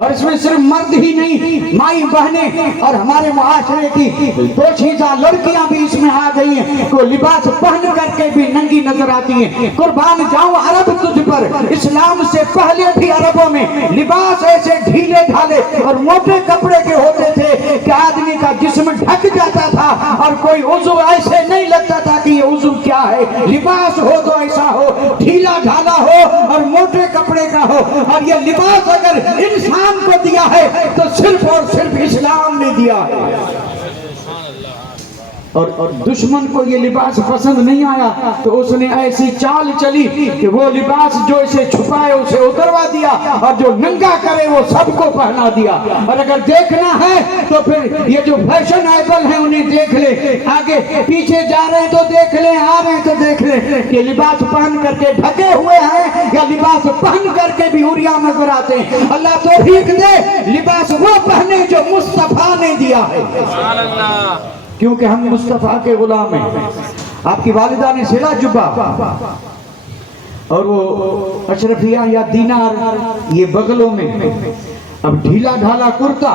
اور اس میں صرف مرد ہی نہیں، مائی بہنیں اور ہمارے معاشرے کی دوشیزہ لڑکیاں بھی اس میں آ گئی ہیں، کو لباس پہن کر کے بھی ننگی نظر آتی ہیں۔ قربان جاؤں عرب تجھ پر، اسلام سے پہلے بھی عربوں میں لباس ایسے ڈھیلے ڈھالے اور موٹے کپڑے کے ہوتے تھے کہ آدمی کا جسم ڈھک جاتا تھا اور کوئی عضو ایسے نہیں لگتا تھا کہ یہ عضو کیا ہے۔ لباس ہو تو ایسا ہو، ڈھیلا ڈھالا ہو اور موٹے کپڑے کا ہو، اور یہ لباس اگر انسان کو دیا ہے تو صرف اور صرف اسلام نے دیا ہے۔ اور دشمن کو یہ لباس پسند نہیں آیا تو اس نے ایسی چال چلی کہ وہ لباس جو اسے چھپائے اسے اتروا دیا، اور جو ننگا کرے وہ سب کو پہنا دیا۔ اور اگر دیکھنا ہے تو پھر یہ جو فیشن ایبل ہیں انہیں دیکھ لے، آگے پیچھے جا رہے ہیں تو دیکھ لیں، آ رہے ہیں تو دیکھ لیں کہ لباس پہن کر کے ڈھکے ہوئے ہیں یا لباس پہن کر کے بھی عریاں نظر آتے ہیں۔ اللہ توفیق دے لباس وہ پہنے جو مصطفیٰ نے دیا ہے، کیونکہ ہم مصطفیٰ کے غلام ہیں۔ آپ کی والدہ نے سلا جبہ اور وہ اشرفیہ یا دینار یہ بغلوں میں، اب ڈھیلا ڈھالا کرتا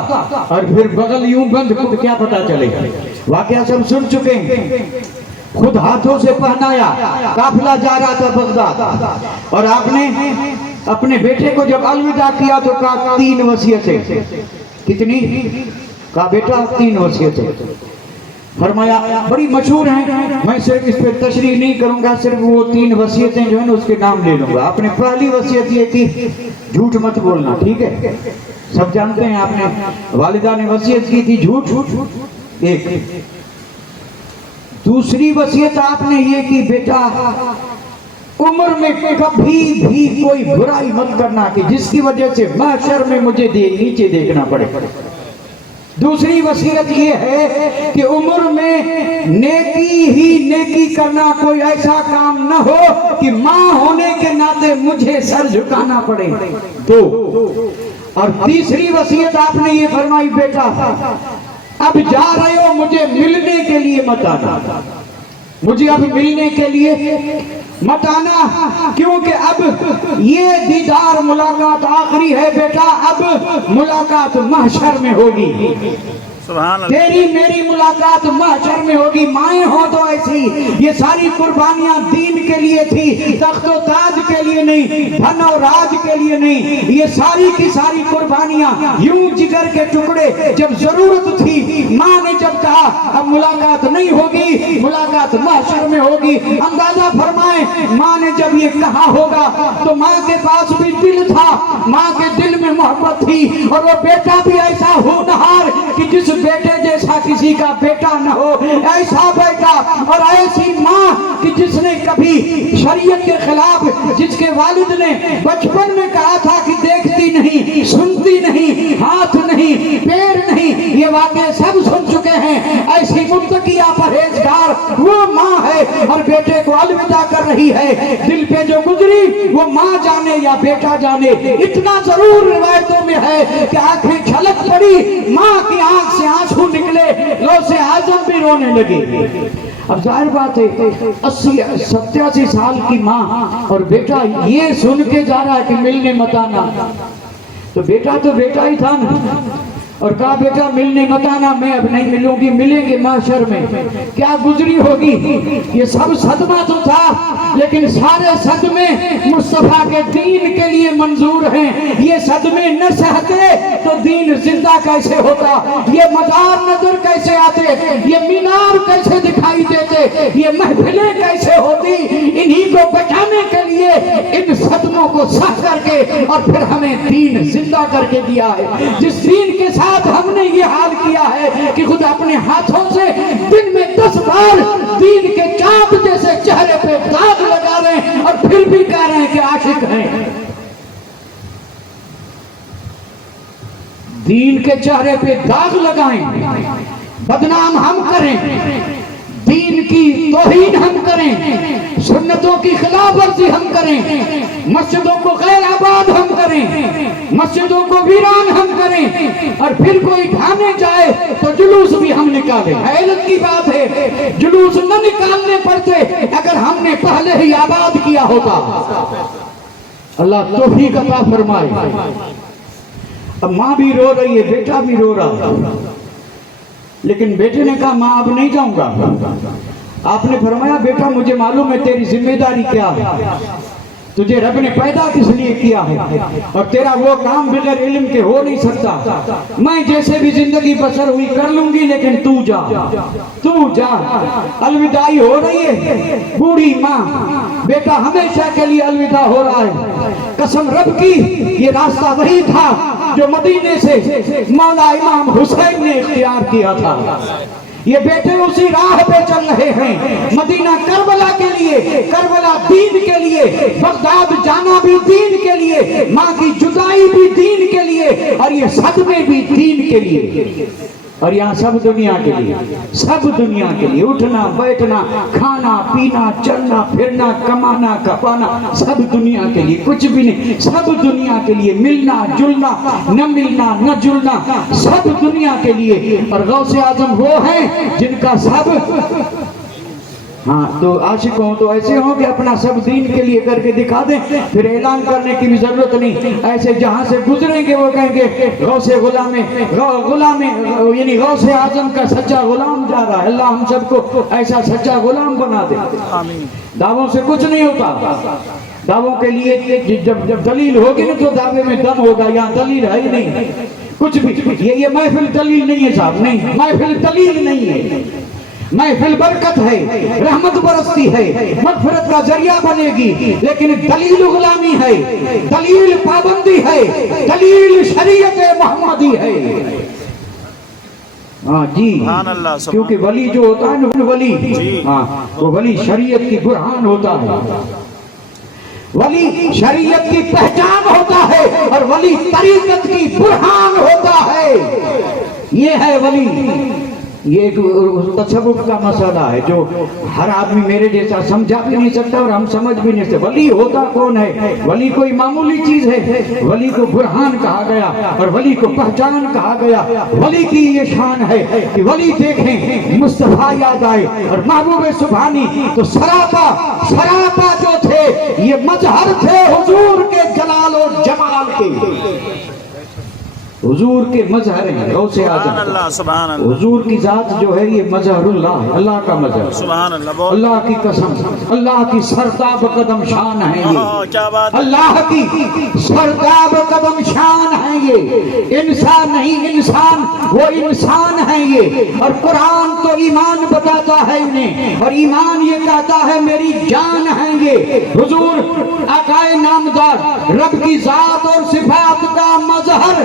اور پھر بغل یوں بند، کیا پتا چلے گا؟ واقعہ سب سن چکے ہیں۔ خود ہاتھوں سے پہنایا، قافلہ جا رہا تھا بغداد، اور آپ نے اپنے بیٹے کو جب الوداع کیا تو کہا 3 وصیتیں۔ کتنی؟ کہا بیٹا 3 وصیتیں۔ فرمایا بڑی مشہور ہیں، میں صرف اس پہ تشریح نہیں کروں گا، صرف وہ 3 وصیتیں جو ہیں نا اس کے نام لے لوں گا۔ آپ نے پہلی وصیت یہ تھی جھوٹ مت بولنا، ٹھیک ہے؟ سب جانتے ہیں آپ نے والدہ نے وصیت کی تھی جھوٹ ایک۔ دوسری وصیت آپ نے یہ کی بیٹا عمر میں کبھی بھی کوئی برائی مت کرنا کہ جس کی وجہ سے محشر میں مجھے نیچے دیکھنا پڑے۔ دوسری وصیت یہ ہے کہ عمر میں نیکی ہی نیکی کرنا، کوئی ایسا کام نہ ہو کہ ماں ہونے کے ناطے مجھے سر جھکانا پڑے۔ 2 اور تیسری وصیت آپ نے یہ فرمائی بیٹا اب جا رہے ہو مجھے ملنے کے لیے مت آنا، مجھے اب ملنے کے لیے مت آنا، کیونکہ اب یہ دیدار ملاقات آخری ہے بیٹا، اب ملاقات محشر میں ہوگی۔ تیری میری ملاقات محشر میں ہوگی۔ مائیں ہوں تو ایسی، یہ ساری قربانیاں دین کے لیے تھی، تخت و تاج کے لیے نہیں، دھن و راج کے لیے نہیں، یہ ساری کی ساری قربانیاں یوں جگر کے ٹکڑے جب ضرورت تھی، ماں نے جب کہا اب ملاقات نہیں ہوگی، ملاقات محشر میں ہوگی، اندازہ فرمائیں ماں نے جب یہ کہا ہوگا تو ماں کے پاس بھی دل تھا، ماں کے دل میں محبت تھی، اور وہ بیٹا بھی ایسا ہونہار کہ جس بیٹے جیسا کسی کا بیٹا نہ ہو، ایسا بیٹا اور ایسی ماں کہ جس نے کبھی شریعت کے خلاف، جس کے والد نے بچپن میں کہا تھا کہ دیکھتی نہیں، سنتی نہیں، ہاتھ نہیں، پیر نہیں، یہ واقعے سب سن چکے ہیں، ایسی متقیہ پرہیزگار وہ ماں ہے اور بیٹے کو الوداع کر رہی ہے۔ دل پہ جو گزری وہ ماں جانے یا بیٹا جانے، اتنا ضرور روایتوں میں ہے کہ آنکھیں چھلک پڑی، ماں کی آنکھ سے آنسو نکلے، غوث اعظم بھی رونے لگے۔ اب ظاہر بات ہے 80-87 سال کی ماں اور بیٹا یہ سن کے جا رہا ہے کہ ملنے مت آنا، تو بیٹا ہی تھا نا، اور کہا بیٹا ملنے مت آنا، میں اب نہیں ملوں گی، ملیں گے محشر میں۔ کیا گزری ہوگی، یہ سب صدمہ تو تھا، لیکن سارے صدمے مصطفیٰ کے دین کے لیے منظور ہیں۔ یہ صدمے نہ سہتے تو دین زندہ کیسے ہوتا، یہ مزار نظر کیسے آتے، یہ مینار کیسے دکھائی دیتے، یہ محفلیں کیسے ہوتی۔ انہی کو بچانے کے لیے ان صدموں کو سہ کر کے اور پھر ہمیں دین زندہ کر کے دیا ہے، جس دین کے ساتھ ہم نے یہ حال کیا ہے کہ خود اپنے ہاتھوں سے دن میں 10 بار دین کے چاند جیسے چہرے پہ داغ لگا رہے ہیں اور پھر بھی کہہ رہے ہیں کہ عاشق ہیں۔ دین کے چہرے پہ داغ لگائیں، بدنام ہم کریں، دین کی توہین ہم کریں، سنتوں کی خلاف ورزی ہم کریں، مسجدوں کو غیر آباد ہم کریں، مسجدوں کو ویران ہم کریں، اور پھر کوئی ڈھانے جائے تو جلوس بھی ہم نکالیں۔ حیرت کی بات ہے، جلوس نہ نکالنے پڑتے اگر ہم نے پہلے ہی آباد کیا ہوتا۔ اللہ توفیق عطا فرمائے۔ اب ماں بھی رو رہی ہے، بیٹا بھی رو رہا ہے، لیکن بیٹے نے کہا ماں اب نہیں جاؤں گا۔ آپ نے فرمایا بیٹا مجھے معلوم ہے تیری ذمہ داری کیا ہے، تجھے رب نے پیدا کس لیے کیا ہے، اور تیرا وہ کام بغیر علم کے ہو نہیں سکتا۔ میں جیسے بھی زندگی بسر ہوئی کر لوں گی، لیکن تو جا، تو جا۔ الوداعی ہو رہی ہے بوڑھی ماں، بیٹا ہمیشہ کے لیے الوداع ہو رہا ہے۔ قسم رب کی یہ راستہ وہی تھا جو مدینے سے مولا امام حسین نے اختیار کیا تھا۔ یہ بیٹے اسی راہ پہ چل رہے ہیں، مدینہ کربلا کے لیے، کربلا دین کے لیے، بغداد جانا بھی دین کے لیے، ماں کی جدائی بھی دین کے لیے، اور یہ صدمے بھی دین کے لیے، اور یہاں سب دنیا کے لیے، سب دنیا کے لیے، اٹھنا بیٹھنا کھانا پینا چلنا پھرنا کمانا کپانا سب دنیا کے لیے، کچھ بھی نہیں، سب دنیا کے لیے، ملنا جلنا نہ ملنا نہ جلنا سب دنیا کے لیے۔ اور غوث اعظم وہ ہیں جن کا سب، ہاں تو عاشق ہوں تو ایسے ہوں کہ اپنا سب دین کے لیے کر کے دکھا دیں، پھر اعلان کرنے کی بھی ضرورت نہیں۔ ایسے جہاں سے گزریں گے وہ کہیں گے غوث غلام یعنی غوث اعظم کا سچا غلام جا رہا ہے۔ اللہ ہم سب کو ایسا سچا غلام بنا دے۔ دعووں سے کچھ نہیں ہوتا، دعووں کے لیے جب دلیل ہوگی نا تو دعوے میں دم ہوگا، یہاں دلیل ہے ہی نہیں کچھ بھی۔ یہ محفل دلیل نہیں ہے صاحب، نہیں، محفل دلیل نہیں ہے، محفل برکت ہے، رحمت برستی ہے، مغفرت کا ذریعہ بنے گی، لیکن دلیل غلامی ہے، دلیل پابندی ہے، دلیل شریعت محمدی ہے۔ ہاں جی، کیونکہ ولی جو ہوتا ہے نا ولی، ہاں وہ ولی شریعت کی برہان ہوتا ہے، ولی شریعت کی پہچان ہوتا ہے، اور ولی طریقت کی برہان ہوتا ہے۔ یہ ہے ولی، یہ ایک تصوف کا مسئلہ ہے جو ہر آدمی میرے جیسا سمجھا بھی نہیں سکتا اور ہم سمجھ بھی نہیں سکتے۔ ولی ہوتا کون ہے؟ ولی کوئی معمولی چیز ہے؟ ولی کو برہان کہا گیا اور ولی کو پہچان کہا گیا۔ ولی کی یہ شان ہے کہ ولی دیکھیں مصطفیٰ یاد آئے، اور محبوب سبحانی تو سراپا سراپا جو تھے یہ مظہر تھے حضور کے جلال و جمال کے، حضور کے مظہر ہیں غوث اعظم۔ حضور کی ذات جو ہے یہ مظہر اللہ ہے، اللہ کا مظہر، اللہ کی قسم، اللہ کی سرتاب قدم شان ہے یہ، اللہ کی سرتاب قدم شان ہے یہ، انسان نہیں انسان، وہ انسان ہے یہ۔ اور قرآن تو ایمان بتاتا ہے انہیں، اور ایمان یہ کہتا ہے میری جان ہے یہ۔ حضور آقائے نامدار رب کی ذات اور صفات کا مظہر،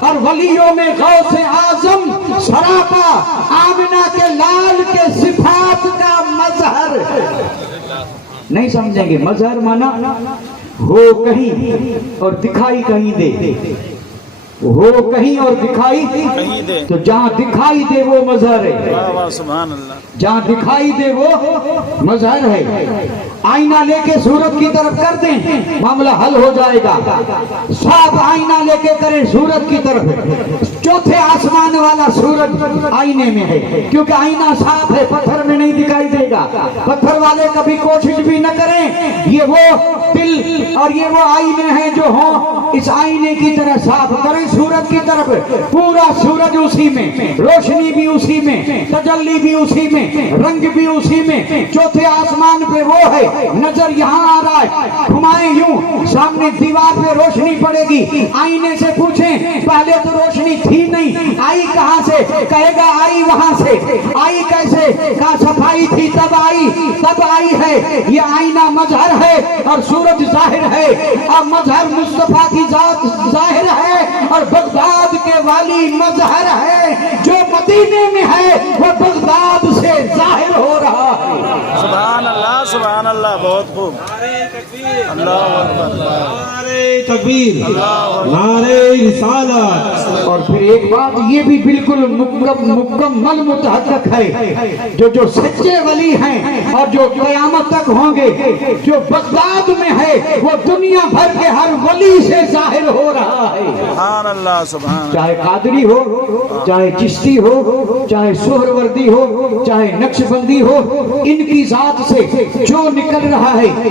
اور ولیوں میں غوث اعظم سراپا آمنہ کے لال کے صفات کا مظہر۔ نہیں سمجھیں گے، مظہر مانا ہو کہیں اور دکھائی کہیں دے، ہو کہیں اور دکھائی کہیں دے، تو جہاں دکھائی دے وہ مظہر ہے، جہاں دکھائی دے وہ مظہر ہے۔ آئینہ لے کے صورت کی طرف کر دیں معاملہ حل ہو جائے گا، صاف آئینہ لے کے کریں صورت کی طرف، چوتھے آسمان والا سورج آئینے میں ہے، کیونکہ آئینہ صاف ہے، پتھر میں نہیں دکھائی دے گا۔ پتھر والے کبھی کوشش بھی نہ کریں یہ وہ دل اور یہ وہ آئینے ہیں جو ہوں اس آئینے کی طرح صاف کریں سورج کی طرف، پورا سورج اسی میں، روشنی بھی اسی میں، تجلی بھی اسی میں، رنگ بھی اسی میں۔ چوتھے آسمان پہ وہ ہے، نظر یہاں آ رہا ہے، گھمائیں یوں سامنے دیوار پہ روشنی پڑے گی، آئینے سے پوچھیں پہلے تو روشنی تھی نہیں، آئی کہاں سے؟ کہے گا آئی وہاں سے۔ آئی کیسے؟ کہاں صفائی تھی تب آئی، تب آئی ہے۔ یہ آئینہ مظہر ہے اور سورج ظاہر ہے، اور مظہر مصطفیٰ کی ذات ظاہر ہے، اور بغداد کے والی مظہر ہے، جو مدینے میں ہے وہ بغداد سے ظاہر ہو رہا ہے۔ سبحان اللہ سبحان اللہ، بہت خوب، اللہ اکبر، نعرہ تکبیر، نعرہ رسالت۔ اور پھر ایک بات یہ بھی بالکل مکمل متحقق ہے، جو سچے ولی ہیں اور جو قیامت تک ہوں گے، جو بغداد میں ہے وہ دنیا بھر کے ہر ولی سے ظاہر ہو رہا ہے۔ سبحان اللہ سبحان، چاہے قادری ہو، چاہے چشتی ہو، چاہے سہروردی ہو، چاہے نقش بندی ہو، ان کی ذات سے جو نکل رہا ہے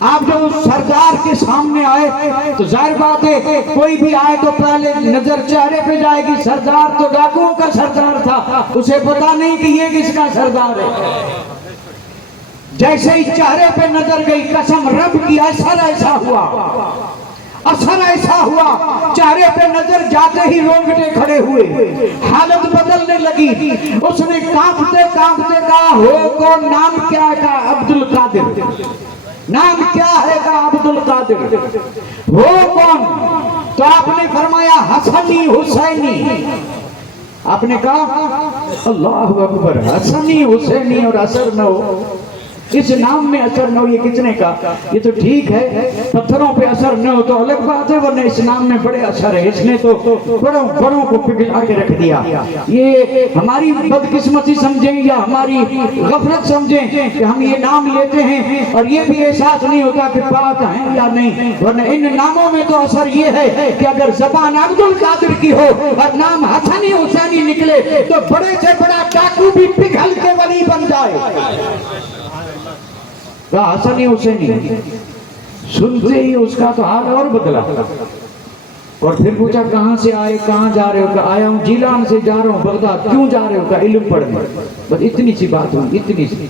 آپ جب اس سردار کے سامنے آئے تو ظاہر بات ہے کوئی بھی آئے تو پہلے نظر چہرے پہ جائے گی. سردار تو ڈاکوؤں کا سردار تھا, اسے پتا نہیں کہ یہ کس کا سردار ہے. جیسے ہی چہرے پہ نظر گئی, قسم رب کی اثر ایسا ہوا, اثر ایسا ہوا, چہرے پہ نظر جاتے ہی رونگٹے کھڑے ہوئے, حالت بدلنے لگی. اس نے کانپتے کانپتے کہا, ہو کون, نام کیا ہے؟ کہا عبد القادر. نام کیا ہے؟ کہا عبد القادر. ہو کون؟ تو آپ نے فرمایا حسنی حسینی. آپ نے کہا اللہ اکبر, حسنی حسینی اور اثر نہ ہو, اس نام میں اثر نہ ہو, یہ کس نے کہا؟ یہ تو ٹھیک ہے پتھروں پہ اثر نہ ہو تو الگ بات ہے, ورنہ اس نام میں بڑے اثر ہے. اس نے تو بڑوں بڑوں کو پگھلا کے رکھ دیا. یہ ہماری بدقسمتی سمجھیں یا ہماری غفلت سمجھیں کہ ہم یہ نام لیتے ہیں اور یہ بھی احساس نہیں ہوتا کہ پاک ہیں یا نہیں, ورنہ ان ناموں میں تو اثر یہ ہے کہ اگر زبان عبد القادر کی ہو اور نام حسنی حسینی نکلے تو بڑے سے بڑا ڈاکو بھی پگھل کے ولی بن جائے. کہا حسنی حسینی. سنتے ہی اس کا تو حال اور بدلا, اور پھر پوچھا کہاں سے آئے, کہاں جا رہے ہو؟ کہ آیا ہوں جیلان سے جا رہا ہوں بغداد. کیوں جا رہے ہو؟ کہ علم پڑھنے. بس اتنی سی بات ہوئی, اتنی سی,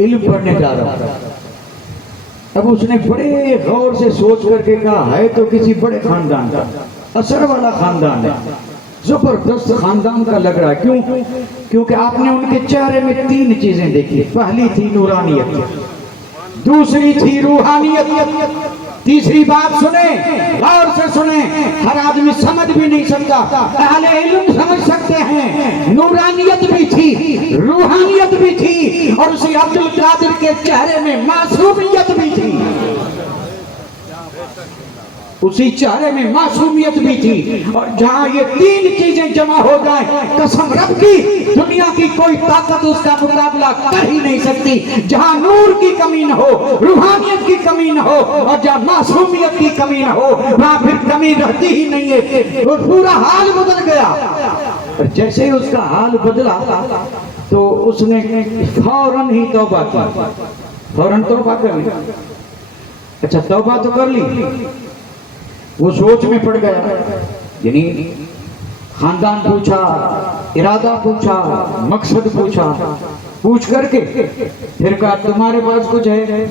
علم پڑھنے جا رہا ہوں. اب اس نے بڑے غور سے سوچ کر کے کہا ہے تو کسی بڑے خاندان کا, اثر والا خاندان ہے, زبردست خاندان کا لگ رہا ہے. کیوں؟ کیونکہ آپ نے ان کے چہرے میں 3 چیزیں دیکھی. پہلی تھی نورانیت, دوسری تھی روحانیت, تیسری بات سنیں, غور سے سنیں, ہر آدمی سمجھ بھی نہیں سکتا, اہل علم سمجھ سکتے ہیں. نورانیت بھی تھی, روحانیت بھی تھی, اور اسی عبد القادر کے چہرے میں معصومیت بھی تھی. اسی چہرے میں معصومیت بھی تھی. اور جہاں یہ 3 چیزیں جمع ہو جائیں, قسم رب کی دنیا کی کوئی طاقت اس کا مقابلہ کر ہی نہیں سکتی. جہاں نور کی کمی نہ ہو, روحانیت کی کمی نہ ہو, اور جہاں معصومیت کی کمی نہ ہو, وہاں پھر کمی رہتی ہی نہیں ہے. اور پورا حال بدل گیا. اور جیسے ہی اس کا حال بدلا تو اس نے فوراً ہی توبہ کی, فوراً توبہ کر لی. اچھا توبہ تو کر لی, وہ سوچ میں پڑ گیا. یعنی خاندان پوچھا, ارادہ پوچھا, مقصد پوچھا, پوچھ کر کے پھر کہا تمہارے پاس کچھ ہے؟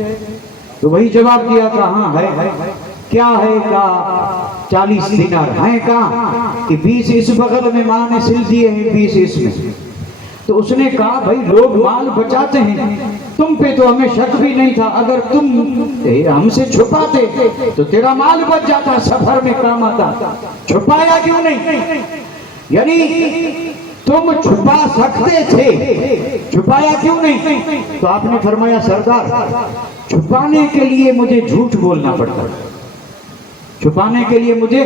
تو وہی جواب دیا تھا ہاں ہے. کیا ہے؟ کہا 40 دینار ہیں. کہا کہ 20 اس بغل میں ماں نے سل دیے ہیں, 20 اس میں. تو اس نے کہا بھائی لوگ مال بچاتے ہیں, تم پہ تو ہمیں شک بھی نہیں تھا, اگر تم ہم سے چھپاتے تو تیرا مال بچ جاتا, سفر میں کام آتا. چھپایا کیوں نہیں؟ یعنی تم چھپا سکتے تھے, چھپایا کیوں نہیں؟ تو آپ نے فرمایا سردار چھپانے کے لیے مجھے جھوٹ بولنا پڑتا, چھپانے کے لیے مجھے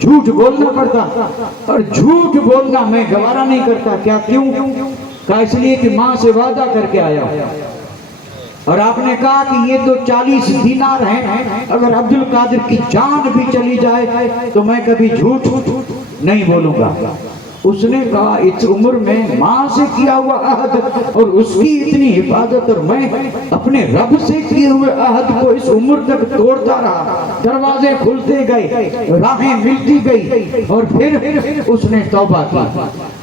جھوٹ بولنا پڑتا, اور جھوٹ بولنا میں گوارا نہیں کرتا. کیا کیوں؟ کہا اس لیے کہ ماں سے وعدہ کر کے آیا ہوں, اور آپ نے کہا کہ یہ تو 40 دینار ہیں, اگر عبد القادر کی جان بھی چلی جائے تو میں کبھی جھوٹ نہیں بولوں گا. اس نے کہا اس عمر میں ماں سے کیا ہوا عہد اور اس کی اتنی حفاظت, اور میں اپنے رب سے کیے ہوئے عہد کو اس عمر تک توڑتا رہا. دروازے کھلتے گئے, راہیں ملتی گئی, اور پھر اس نے توبہ کی.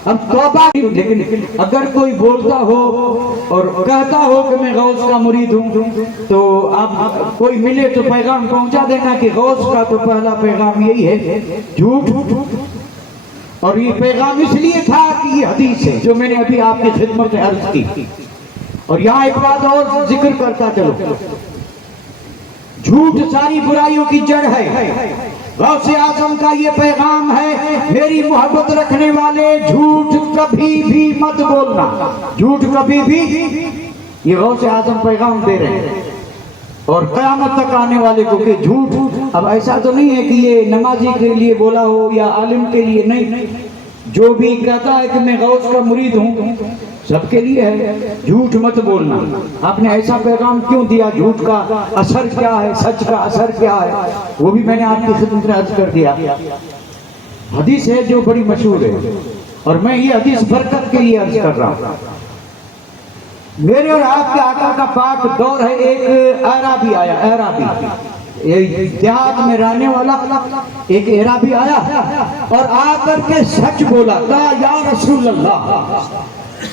اب توبہ کی, لیکن اگر کوئی بولتا ہو اور کہتا ہو کہ میں غوث کا مرید ہوں تو آپ کوئی ملے تو پیغام پہنچا دینا کہ غوث کا تو پہلا پیغام یہی ہے جھوٹ. اور یہ پیغام اس لیے تھا کہ یہ حدیث ہے جو میں نے ابھی آپ کی خدمت میں عرض کی. اور یہاں ایک بات اور ذکر کرتا چلو, جھوٹ ساری برائیوں کی جڑ ہے. غوث اعظم کا یہ پیغام ہے, میری محبت رکھنے والے جھوٹ کبھی بھی مت بولنا, جھوٹ کبھی بھی. یہ غوث اعظم پیغام دے رہے ہیں, اور قیامت تک آنے والے کو کہ جھوٹ. اب ایسا تو نہیں ہے کہ یہ نمازی کے لیے بولا ہو یا عالم کے لیے, نہیں, جو بھی کہتا ہے کہ میں غوث کا مرید ہوں سب کے لیے ہے. جھوٹ مت بولنا. آپ نے ایسا پیغام کیوں دیا؟ جھوٹ کا اثر کیا ہے, سچ کا اثر کیا ہے, وہ بھی میں نے آپ کی خدمت میں عرض کر دیا. حدیث ہے جو بڑی مشہور ہے, اور میں یہ حدیث برکت کے لیے عرض کر رہا ہوں. میرے اور آپ کے آقا کا پاک دور ہے. ایک اعرابی آیا, اعرابی دیہات میں رہنے والا ایک اعرابی آیا اور آ کر کے سچ بولا, کہا یا رسول اللہ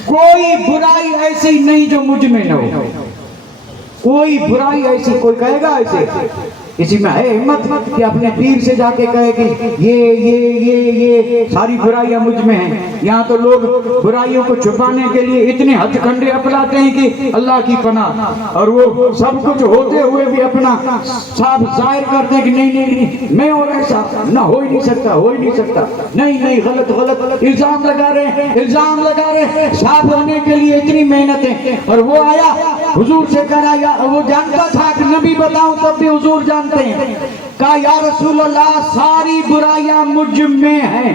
کوئی برائی ایسی نہیں جو مجھ میں نہ ہو, کوئی برائی ایسی, کوئی کہے گا ایسے؟ اسی میں ہے ہمت کہ اپنے پیر سے جا کے کہے کہ یہ ساری برائیاں مجھ میں ہیں. یہاں تو لوگ برائیوں کو چھپانے کے لیے اتنے ہتھ کنڈے اپناتے ہیں کہ اللہ کی پناہ, اور وہ سب کچھ ہوتے ہوئے بھی اپنا صاف ظاہر کرتے ہیں کہ نہیں میں اور ایسا نہ ہو ہی نہیں سکتا, نہیں غلط الزام لگا رہے ہیں صاف ہونے کے لیے اتنی محنتیں. اور وہ آیا حضور سے کہا, یا وہ جانتا تھا کہ نبی بتاؤں تب بھی حضور جانتے ہیں, کہا یا رسول اللہ ساری برائیاں مجھ میں ہیں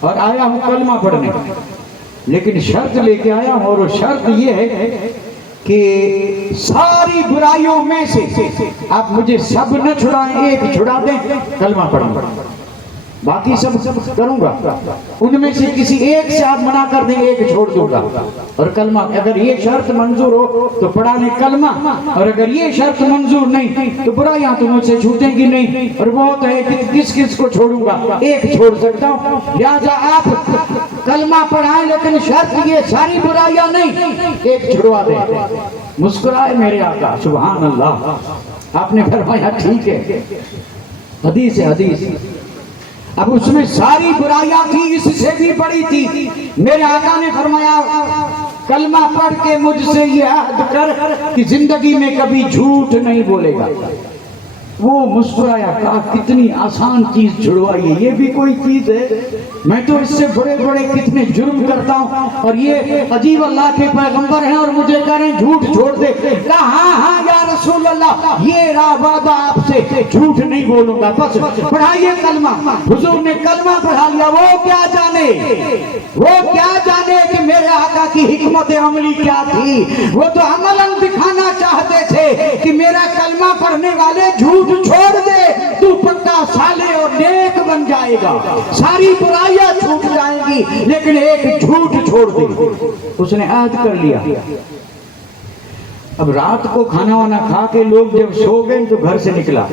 اور آیا ہوں کلمہ پڑھنے, لیکن شرط لے کے آیا ہوں, اور وہ شرط یہ ہے کہ ساری برائیوں میں سے آپ مجھے سب نہ چھڑائیں, ایک چھڑا دیں, کلمہ پڑھیں, باقی سب کروں گا. ان میں سے کسی ایک سے آپ منع کر دیں, ایک چھوڑ دوں گا. اور کلمہ اگر یہ شرط منظور ہو تو پڑھا لیں کلمہ, اور اگر یہ شرط منظور نہیں تو برائیاں تو مجھ سے چھوٹیں گی نہیں. اور بہت ہے کہ کس کو چھوڑوں گا, ایک چھوڑ سکتا ہوں, لہذا آپ کلمہ پڑھائیں لیکن شرط یہ ساری برائیاں نہیں, ایک چھڑوا دیں. مسکرائے میرے آقا, سبحان اللہ. آپ نے فرمایا ٹھیک ہے, حدیث ہے حدیث. اب اس میں ساری برائیاں تھی, اس سے بھی بڑی تھی. میرے آقا نے فرمایا کلمہ پڑھ کے مجھ سے یہ عہد کر کہ زندگی میں کبھی جھوٹ نہیں بولے گا. وہ مسکرایا, کہا کتنی آسان چیز چھڑوائی ہے, یہ بھی کوئی چیز ہے؟ میں تو اس سے بڑے کتنے جرم کرتا ہوں, اور یہ عجیب اللہ کے پیغمبر ہیں اور مجھے کہہ رہے ہیں جھوٹ چھوڑ دے. کہا ہاں یا رسول اللہ یہ رہا وعدہ آپ سے, جھوٹ نہیں بولوں گا, بس پڑھائیے کلمہ. حضور نے کلمہ پڑھا لیا. وہ کیا جانے کہ میرے آقا کی حکمت عملی کیا تھی. وہ تو عملاً دکھانا چاہتے تھے کہ میرا کلمہ پڑھنے والے جھوٹ چھوڑ دے تو پکا صالح اور نیک بن جائے گا, ساری برائیاں چھوٹ جائیں گی, لیکن ایک جھوٹ چھوڑ دے. اس نے عہد کر لیا. اب رات کو کھانا وانا کھا کے لوگ جب سو گئے تو گھر سے نکلا.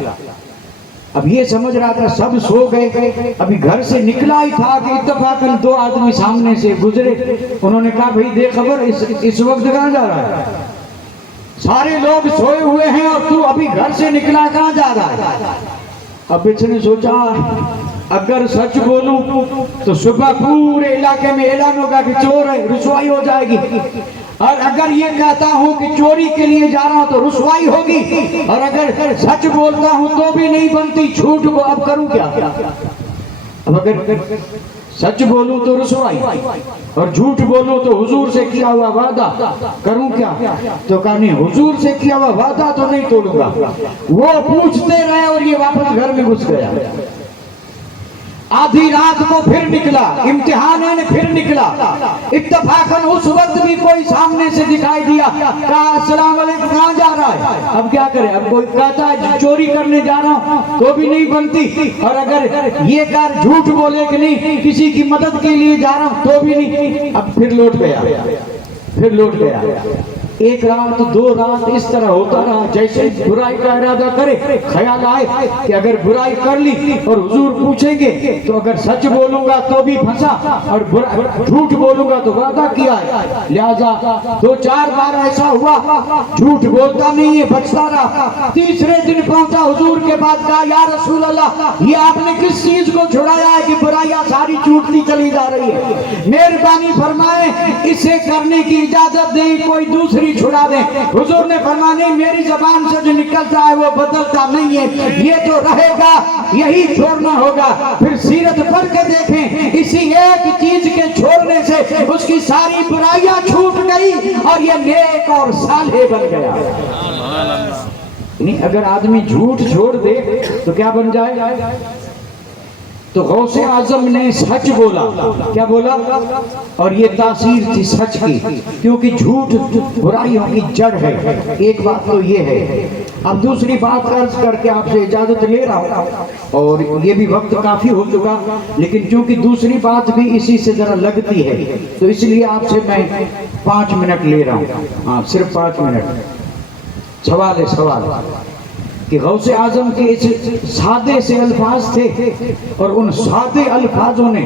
اب یہ سمجھ رہا تھا سب سو گئے, ابھی گھر سے نکلا ہی تھا کہ اتفاقاً 2 آدمی سامنے سے گزرے. انہوں نے کہا بھئی دے خبر اس وقت کہاں جا رہا ہے؟ سارے لوگ سوئے ہوئے ہیں اور تو ابھی گھر سے نکلا کہاں جا رہا ہے؟ اب اس نے سوچا اگر سچ بولوں تو صبح پورے علاقے میں اعلان ہوگا کہ چور ہے, رسوائی ہو جائے گی. اور اگر یہ کہتا ہوں کہ چوری کے لیے جا رہا ہوں تو رسوائی ہوگی, اور اگر سچ بولتا ہوں تو بھی نہیں بنتی, جھوٹ کو اب کروں کیا؟ اب اگر سچ بولوں تو رسوائی, اور جھوٹ بولوں تو حضور سے کیا ہوا وعدہ کروں کیا؟ تو کہا نہیں, حضور سے کیا ہوا وعدہ تو نہیں توڑوں گا. وہ پوچھتے رہے اور یہ واپس گھر میں گھس گیا. آدھی رات کو پھر نکلا, امتحان ہے پھر نکلا. اتفاقاً اس وقت بھی کوئی سامنے سے دکھائی دیا, کہا السلام علیکم, کہاں جا رہا ہے؟ اب کیا کرے, اب کوئی کہتا ہے چوری کرنے جا رہا ہوں تو بھی نہیں بنتی, اور اگر یہ کہا جھوٹ بولے کہ نہیں کسی کی مدد کے لیے جا رہا ہوں تو بھی نہیں. اب پھر لوٹ گیا. 1 رات 2 رات اس طرح ہوتا رہا. جیسے برائی کا ارادہ کرے, خیال آئے کہ اگر برائی کر لی اور حضور پوچھیں گے تو اگر سچ بولوں گا تو بھی پھنسا, اور جھوٹ بولوں گا تو وعدہ کیا ہے. لہذا 2-4 بار ایسا ہوا, جھوٹ بولتا نہیں ہے, بچتا رہا. تیسرے دن پہنچا حضور کے پاس, کہا یا رسول اللہ یہ آپ نے کس چیز کو چھڑایا ہے کہ برائیاں ساری چھوٹتی چلی جا رہی ہے؟ مہربانی فرمائے اسے کرنے کی اجازت دیں, کوئی دوسری چھڑا دیں. حضور نے فرمایا میری زبان سے جو نکلتا ہے وہ بدلتا نہیں ہے, یہ جو رہے گا یہی چھوڑنا ہوگا. پھر سیرت پڑھ کے دیکھیں, اسی ایک چیز کے چھوڑنے سے اس کی ساری برائیاں چھوٹ گئی اور یہ نیک اور صالح بن گیا. نہیں, اگر آدمی جھوٹ چھوڑ دے تو کیا بن جائے؟ تو غوث اعظم نے سچ بولا. کیا بولا؟ اور یہ تاثیر تھی سچ کی، کیونکہ جھوٹ برائیوں کی جڑ ہے. ایک بات تو یہ ہے. اب دوسری بات عرض کر کے آپ سے اجازت لے رہا ہوں، اور یہ بھی وقت کافی ہو چکا، لیکن چونکہ دوسری بات بھی اسی سے ذرا لگتی ہے تو اس لیے آپ سے میں 5 منٹ لے رہا ہوں. ہاں، صرف 5 منٹ. سوال کہ غوث اعظم کے اس سادے سے الفاظ تھے، اور ان سادے الفاظوں نے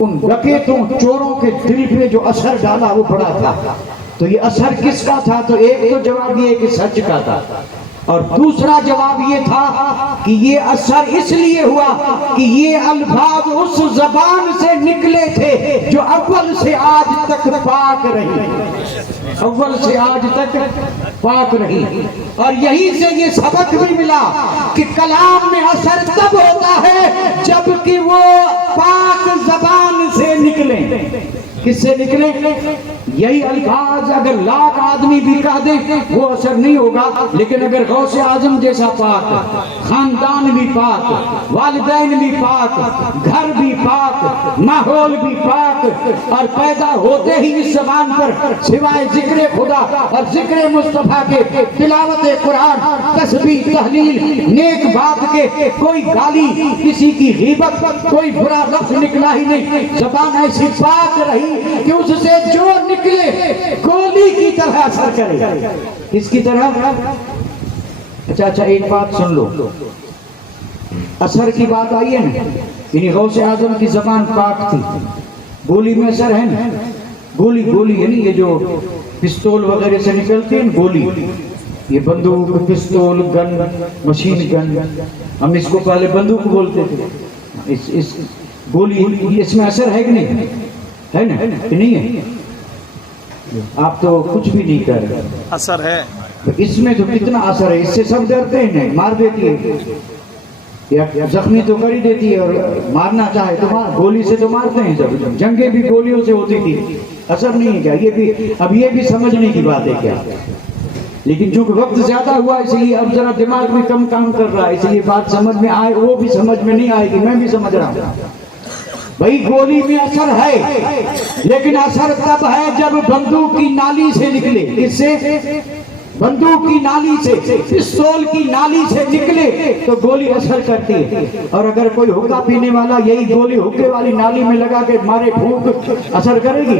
ان ڈکیتوں چوروں کے دل پہ جو اثر ڈالا وہ بڑا تھا. تو یہ اثر کس کا تھا؟ تو ایک تو جواب یہ کہ سچ کا تھا، اور دوسرا جواب یہ تھا کہ یہ اثر اس لیے ہوا کہ یہ الفاظ اس زبان سے نکلے تھے جو اول سے آج تک پاک رہی، اول سے آج تک پاک رہی. اور یہی سے یہ سبق بھی ملا کہ کلام میں اثر تب ہوتا ہے جب کہ وہ پاک زبان سے نکلے. کس سے نکلے؟ یہی الفاظ اگر 1,00,000 آدمی بھی کہہ دیں وہ اثر نہیں ہوگا، لیکن اگر غوث اعظم جیسا پاک، خاندان بھی پاک، والدین بھی پاک، گھر بھی پاک، ماحول بھی پاک، اور پیدا ہوتے ہی اس زبان پر سوائے ذکر خدا اور ذکر مصطفیٰ کے تلاوت قرآن، تسبیح، تحلیل، نیک بات کے کوئی گالی، کسی کی غیبت، کوئی برا لفظ نکلا ہی نہیں. زبان ایسی پاک رہی کہ اس سے جو نکلے گولی کی طرح اثر کرے. اس کی طرح. اچھا ایک بات سن لو. اثر کی بات آئی ہے نا، یعنی غوث اعظم کی زبان پاک تھی. گولی میں اثر ہے نا. گولی یعنی یہ جو پستول وغیرہ سے نکلتی ہے نا گولی، یہ بندوق، پستول، گن، مشین گن، ہم اس کو پہلے بندوق بولتے تھے. اس گولی، اس میں اثر ہے کہ نہیں؟ ہے نا کہ نہیں ہے؟ آپ تو کچھ بھی نہیں کر رہے. اثر ہے. اس میں تو کتنا اثر ہے. اس سے سب ڈرتے ہیں، مار دیتی ہے یا زخمی تو کر ہی دیتی ہے، اور مارنا چاہے تو گولی سے تو مارتے ہیں. سب جنگیں بھی گولیوں سے ہوتی تھی. اثر نہیں ہے کیا؟ یہ بھی اب یہ بھی سمجھنے کی بات ہے کیا؟ لیکن چونکہ وقت زیادہ ہوا اس لیے اب ذرا دماغ بھی کم کام کر رہا ہے، اس لیے بات سمجھ میں آئے وہ بھی سمجھ میں نہیں آئے گی. میں بھی سمجھ رہا ہوں بھائی گولی میں اثر ہے، لیکن اثر تب ہے جب بندوق کی نالی سے نکلے. کس سے؟ بندوق کی نالی سے، پستول کی نالی سے نکلے تو گولی اثر کرتی ہے. اور اگر کوئی حقہ پینے والا یہی گولی حقے والی نالی میں لگا کے مارے پھونک، اثر کرے گی؟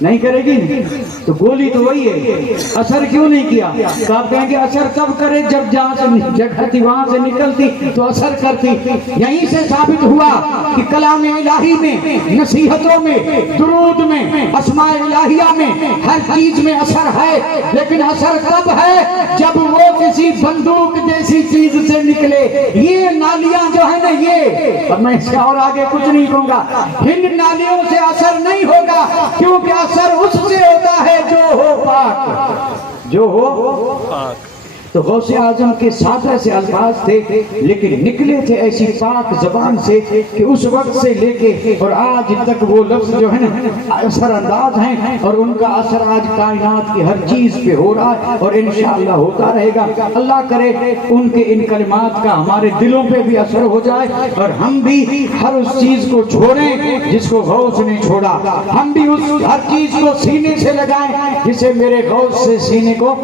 نہیں کرے گی. تو گولی تو وہی ہے. اثر کیوں نہیں کیا؟ تو آپ کہیں گے اثر کب کرے؟ جب جہاں سے جگہ تھی وہاں سے نکلتی تو اثر کرتی. یہیں سے ثابت ہوا کہ کلام الہی میں، نصیحتوں میں، درود میں، اسماء الہیہ میں، ہر چیز میں اثر ہے. لیکن اثر کب ہے؟ جب وہ کسی بندوق جیسی چیز سے نکلے. یہ نالیاں جو ہے نا، یہ میں اس سے اور آگے کچھ نہیں کہوں گا، ان نالیوں سے اثر نہیں ہوگا، کیونکہ اثر اس سے ہوتا ہے جو ہو پاک، جو ہو پاک. تو غوث اعظم کے سادہ سے الفاظ تھے، لیکن نکلے تھے ایسی پاک زبان سے کہ اس وقت سے لے کے اور آج تک وہ لفظ جو ہے نا اثر انداز ہیں، اور ان کا اثر آج کائنات کی ہر چیز پہ ہو رہا ہے اور انشاءاللہ ہوتا رہے گا. اللہ کرے ان کے ان کلمات کا ہمارے دلوں پہ بھی اثر ہو جائے، اور ہم بھی ہر اس چیز کو چھوڑیں جس کو غوث نے چھوڑا. ہم بھی اس ہر چیز کو سینے سے لگائیں جسے میرے غوث سے سینے کو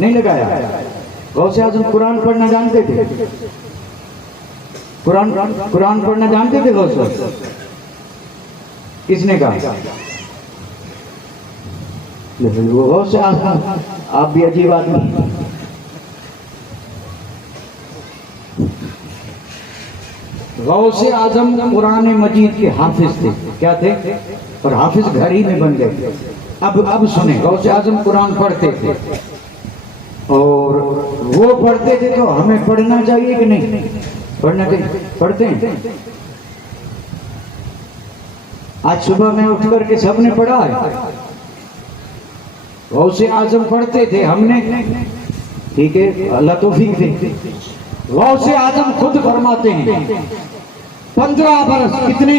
نہیں لگایا. غوث اعظم قرآن پڑھنا جانتے تھے. قرآن پڑھنا جانتے تھے غوث. کس نے کہا؟ غوث اعظم. آپ بھی عجیب آدمی. غوث اعظم قرآن مجید کے حافظ تھے. کیا تھے؟ اور حافظ گھر ہی میں بن گئے. اب سنیں، غوث اعظم قرآن پڑھتے تھے، اور وہ پڑھتے تھے تو ہمیں پڑھنا چاہیے کہ نہیں؟ پڑھنا چاہیے. پڑھتے ہیں. آج صبح میں اٹھ کر کے سب نے پڑھا ہے. غوث اعظم پڑھتے تھے، ہم نے. ٹھیک ہے، اللہ توفیق دے. غوث اعظم خود فرماتے ہیں 15 برس. کتنے؟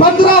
15